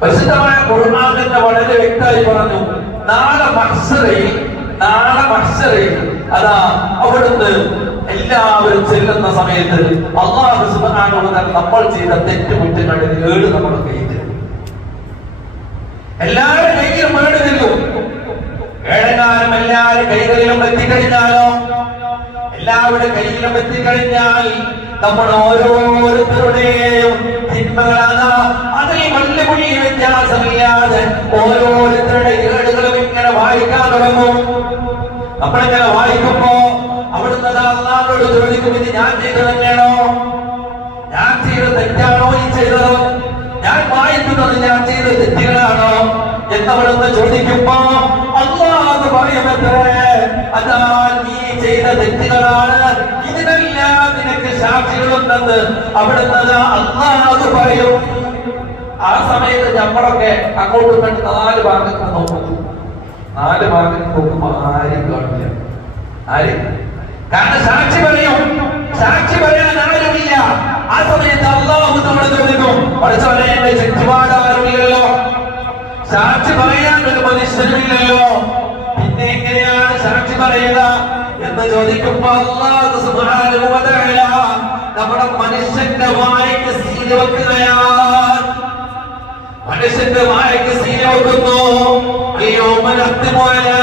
പരിശുദ്ധമായ ഖുർആൻ തന്നെ വളരെ വ്യക്തമായി പറഞ്ഞു നാളെ മത്സരയിൽ നാളെ മത്സരയിൽ അതാ അവിടുന്ന് എല്ലാവരും ചെല്ലുന്ന സമയത്ത് അള്ളാഹു സുബ്ഹാനഹു വ തആല നമ്മൾ ചെയ്ത തെറ്റുകുറ്റങ്ങളുടെ ഏട് നമ്മുടെ കയ്യിൽ എല്ലാവരും കയ്യിലും ഏട് തരും ഏഴെങ്ങാനും എല്ലാവരും കൈകളിലും എത്തിക്കഴിഞ്ഞാലോ? എല്ലാവരുടെ കയ്യിലും എത്തിക്കഴിഞ്ഞാൽ നമ്മൾ ഓരോരുത്തരുടെയും ഞാൻ ചെയ്തത് തന്നെയാണോ ഞാൻ ചെയ്തത് തെറ്റാണോ ഈ ചെയ്തത്? ഞാൻ വായിക്കുന്നത് ഞാൻ ചെയ്ത തെറ്റുകളാണോ? എന്നവളൊന്ന് ചോദിക്കുമ്പോ അള്ളാഹ് പറയുമത്രേ അതാ നീ ചെയ്ത തെറ്റുകളാണ്. ഇതിനെല്ലാം നിനക്ക് സാക്ഷികളുണ്ടെന്ന് അവിടുന്ന് അള്ളാഹ് പറയും. ആ സമയത്ത് നമ്മളൊക്കെ അങ്ങോട്ടും കണ്ട് നാല് ഭാഗത്ത് നോക്കും. നാല് ഭാഗത്ത് നോക്കുമ്പോ ആരും കാണില്ല ആരും? കാരണം സാക്ഷി പറയും. സാക്ഷി പറയാൻ ആരുമില്ല ആ സമയത്ത് അള്ളാഹു നമ്മളെ ചോദിക്കും പഠിച്ചവനെ എന്റെ ചുറ്റുപാടാരുമില്ലല്ലോ? സാക്ഷി പറയാൻ ഒരു മനുഷ്യനുമില്ലല്ലോ പിന്നെ എങ്ങനെയാണ് സാക്ഷി പറയുക എന്ന് ചോദിക്കുമ്പോ അള്ളാഹു സുബാനുമതല്ല നമ്മുടെ മനുഷ്യന്റെ വായിക്ക് സീല വെക്കുകയാണ് മനുഷ്യന്റെ വായിക്ക് സീല വെക്കുന്നു. അയ്യോ മനത്തിമോയാ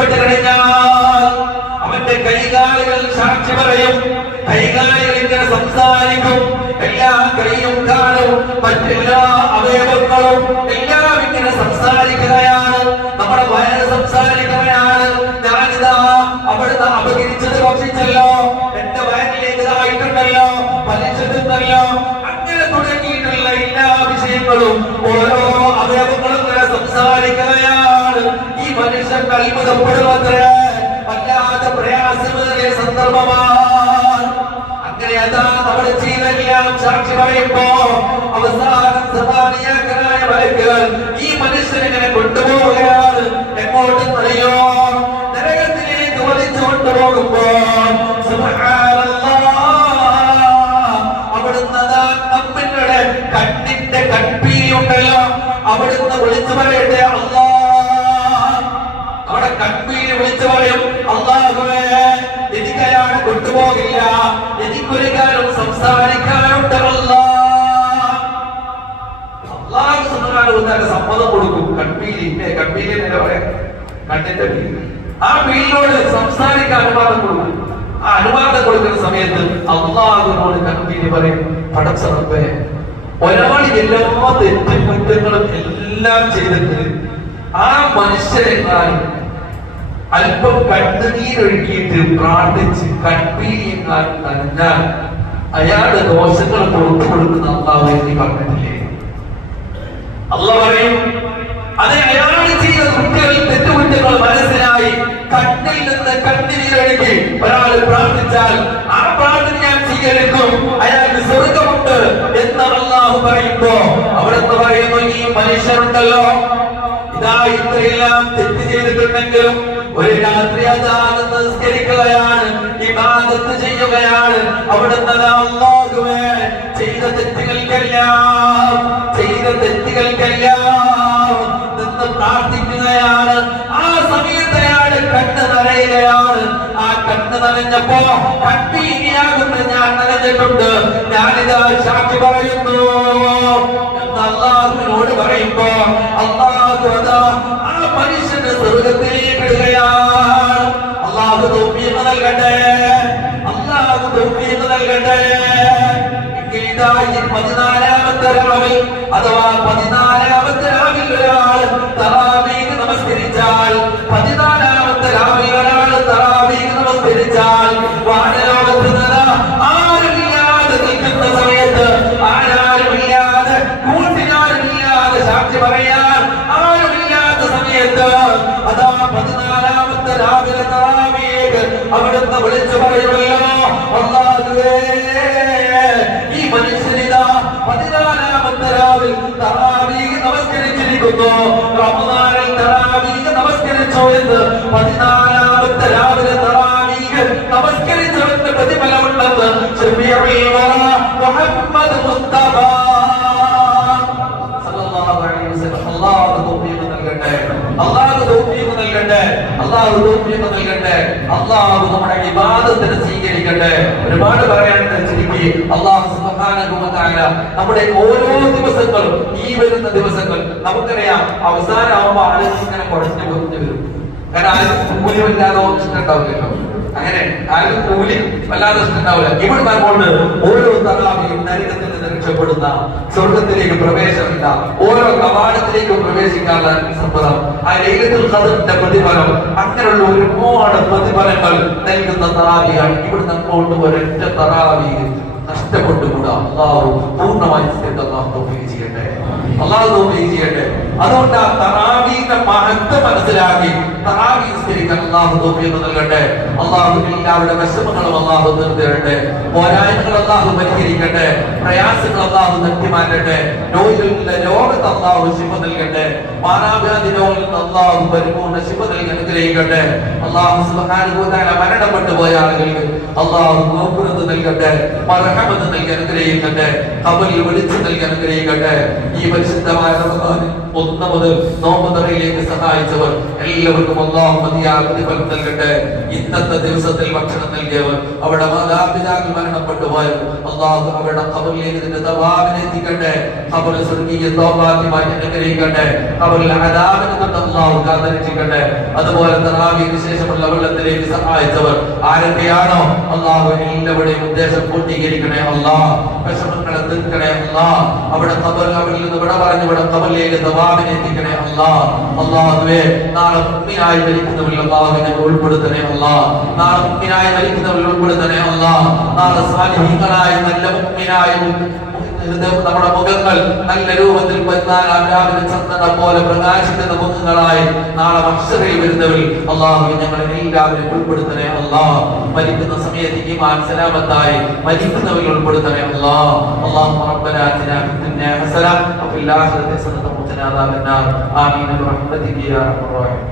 കഴിഞ്ഞാൽ അവന്റെ കൈകാലുകൾ സാക്ഷി പറയും. കൈകാലുകൾ ഇങ്ങനെ സംസാരിക്കും. എല്ലാ കൈയും കാലും മറ്റെല്ലാ അവയവങ്ങളും എല്ലാം ഇങ്ങനെ സംസാരിക്കുകയാണ് മനുഷ്യൻ അത്ഭുതപ്പെടുവത്രേ വല്ലാതെ സന്ദർഭമാണ്. അങ്ങനെ അതാ നമ്മുടെ ചെയ്തെല്ലാം സാക്ഷി പറയുമ്പോ അവസാനം സദാനിയാക്കനായ മലക്കുകൾ ഈ മനുഷ്യനെ കൊണ്ടുപോവുകയാണ്. കൺപീലി വിളിച്ചു പറയും അള്ളാഹുവേ എനിക്കയാൾ കൊണ്ടുപോകില്ല. എനിക്കൊരു കാലം സംസാരിക്കാനുണ്ടല്ല. അള്ളാഹു സുബ്ഹാനഹു സമ്മതം കൊടുക്കും. കൺപീലി ഇല്ലേ? കൺപീലി എന്നല്ലേ പറയാം? കണ്ണിന്റെ ആ പീലിനോട് സംസാരിക്കാൻ അനുവാദം കൊടുക്കും. ആ അനുവാദം കൊടുക്കുന്ന സമയത്ത് അള്ളാഹുവിനോട് കൺപീലി പറയും പടച്ചറപ്പേ ഒരാൾ എല്ലാ തെറ്റും കുറ്റങ്ങളും എല്ലാം ചെയ്തിട്ട് ആ മനുഷ്യരെങ്ങാനും അല്പം കണ്ണുനീരൊഴുക്കിയിട്ട് പ്രാർത്ഥിച്ച് കൺപീലിയെങ്ങാനും നനഞ്ഞാൽ അയാളുടെ ദോഷങ്ങൾ പുറത്തു കൊടുക്കുന്ന അള്ളാഹു എന്ന് പറഞ്ഞിട്ടില്ലേ? അല്ല പറയും അതെ അയാൾ ചെയ്ത കുട്ടികൾ തെറ്റുകുറ്റങ്ങൾ മനസ്സിലായി. കണ്ണിൽ നിന്ന് കണ്ണിനീരൊഴുകി ഒരാൾ പ്രാർത്ഥിച്ചാൽ ആ പ്രാർത്ഥന ഞാൻ സ്വീകരിക്കും അയാൾക്ക് സ്വർഗമുണ്ട് എന്ന് അള്ളാഹു പറയുമ്പോ അവിടുന്ന് പറയുന്നു ഈ മനുഷ്യരുണ്ടല്ലോ. ഇതാ ഇത്രയെല്ലാം തെറ്റ് ചെയ്തിട്ടുണ്ടെങ്കിലും ഒരു രാത്രി അതാണ് നിസ്കരിക്കുകയാണ് ഇബാദത്ത് ചെയ്യുകയാണ്. അവിടുന്ന് ദാ അല്ലാഹുവേ ചെയ്ത തെറ്റുകൾക്കെല്ലാം ചെയ്ത തെറ്റുകൾക്കെല്ലാം നിന്ന് പ്രാർത്ഥിക്കുകയാണ് ആ സമയത്തെയാണ് കണ്ണ് നനയുകയാണ്. ആ കണ്ണ് നനഞ്ഞപ്പോ കണ്ണീരിയാകുന്ന ഞാൻ നനഞ്ഞിട്ടുണ്ട്. ഞാനിതാ സാക്ഷി പറയുന്നു രാവിൽ അഥവാ പതിനാലാമത്തെ രാവിൽ ഒരാൾ തറാവീഹ് നമസ്കരിച്ചാൽ പതിനാലാമത്തെ രാവിൽ ഒരാൾ തറാവീഹ് നമസ്കരിച്ചാൽ വാനലോകത്ത് ആരുമില്ലാതെ നിൽക്കുന്ന സമയത്ത് ആരാരുമില്ലാതെ സാക്ഷി പറയാൻ ആരുമില്ലാത്ത സമയത്ത് അതാ പതിനാലാമത്തെ രാവിലെ തറാവീഹ് അവിടുന്ന് വിളിച്ചു പറയുമല്ലോ അള്ളാഹുവേ സ്വീകരിക്കുന്നു റമദാനിൽ തറാവീഹ് നമസ്കരിച്ചോ എന്ന് പതിനാലാമത്തെ രാവിലെ തറാവീഹ് നമസ്കരിച്ചവന്റെ പ്രതിഫലമുണ്ടെന്ന് മുഹമ്മദ് മുസ്തഫ. തൗഫീഖ് നൽകട്ടെ. തൗഫീഖ് നൽകട്ടെ. നൽകട്ടെ. നമ്മുടെ ഇബാദത്തിനെ സ്വീകരിക്കട്ടെ ഒരുപാട് പറയാനുണ്ട് സുബ്ഹാനഹു വ നമ്മുടെ ഓരോ ദിവസങ്ങളും ഈ വരുന്ന ദിവസങ്ങൾ നമുക്കറിയാം അവസാനമാകുമ്പോൾ ആളുകൾ ഇങ്ങനെ കുറഞ്ഞു കുറഞ്ഞു വരും. കാരണം ആരും മൂല്യമില്ലാതെ ഇഷ്ടമുണ്ടാവില്ലല്ലോ. അങ്ങനെ ആരും കൂലി വല്ലാതെ ഉണ്ടാവില്ല ഇവിടെ കൊണ്ട് ഓരോ തറാവിയും നരകത്തിൽ നിന്ന് രക്ഷപ്പെടുന്ന സ്വർഗത്തിലേക്ക് പ്രവേശമില്ല ഓരോ കവാടത്തിലേക്കും പ്രവേശിക്കാനുള്ള സമ്മതം. ആ ലൈലത്തുൽ ഖദറിന്റെ പ്രതിഫലം അങ്ങനെയുള്ള ഒരുപാട് പ്രതിഫലങ്ങൾ നൽകുന്ന തറാവിയാണ് ഇവിടുന്ന് അങ്ങോട്ട് ഒരൊറ്റ തറാവി നഷ്ടപ്പെട്ടുകൂടാ. അള്ളാഹു പൂർണമായി ചെയ്യട്ടെ. അതുകൊണ്ട് ആ തറാവിന്റെ മഹത്വം മനസ്സിലാക്കി അള്ളാഹു തൗഫീഖ് നൽകട്ടെ. പോരായ്മകൾ പരിഹരിക്കട്ടെ. പ്രയാസങ്ങൾ മാറ്റട്ടെ രോഗത്ത് നൽകട്ടെ. മരണപ്പെട്ടു പോയ നൽകട്ടെ. അനുഗ്രഹിക്കട്ടെ. ഈ പരിശുദ്ധമായ സഹായിച്ചവർ എല്ലാവർക്കും ഒന്നാം മതിയായ പ്രതിഫലം നൽകട്ടെ. ഇന്നത്തെ ദിവസത്തിൽ ഭക്ഷണം നൽകിയവർ അവിടെ മാതാപിതാക്കൾ മരണപ്പെട്ടു പോയവർ അള്ളാഹു അവരുടെ ഖബറിലേക്ക് തവാവിനെ എത്തിക്കട്ടെ. ഖബറിൽ സ്വർഗീയ തോബാക്കി മാറ്റി അനുഗ്രഹിക്കട്ടെ. ഖബറിൽ അദാബിനെ തൊട്ട് അള്ളാഹു കാത്തിരക്ഷിക്കട്ടെ. അതുപോലെ തറാവിന് ശേഷമുള്ള വെള്ളത്തിലേക്ക് സഹായിച്ചവർ ആരൊക്കെയാണോ? അള്ളാഹു എല്ലാവരുടെയും ഉദ്ദേശം പൂർത്തീകരിക്കണേ അള്ളാഹ് വിഷമങ്ങളെ തീർക്കണേ അള്ളാഹ് അവിടെ ഖബർ അവരിൽ നിന്ന് വിട പറഞ്ഞു ഇവിടെ ഖബറിലേക്ക് തവാവിനെ എത്തിക്കണേ അള്ളാഹ് അള്ളാഹുവേ നാളെ മുമ്പിനായി മരിക്കുന്നവരിൽ അള്ളാഹുവിനെ ഉൾപ്പെടുത്തണേ അല്ല നാളെ മുമ്പിനായി മരിക്കുന്നവരിൽ ഉൾപ്പെടുത്തണേ അല്ല നാളെ സാലിഹികളായി നല്ല മുമ്പിനായി നമ്മുടെ മുഖങ്ങൾ നല്ല രൂപത്തിൽ ചന്ദന പോലെ പ്രകാശിക്കുന്ന മുഖങ്ങളായി നാളെ മത്സരയിൽ വരുന്നവരിൽ അള്ളാഹുവിൻ ഞങ്ങളെ എല്ലാവരും ഉൾപ്പെടുത്തണേ അല്ലാ മരിക്കുന്ന സമയത്ത് ഈ മാനസലാമത്തായി മരിക്കുന്നവരിൽ ഉൾപ്പെടുത്തണേ അല്ലാ അള്ളാഹു റബ്ബനാ ഹസന അപ്പോൾ എല്ലാവരും حسنة وفي الآخرة حسنة وقنا عذاب النار آمين برحمتك يا أرحم الراحمين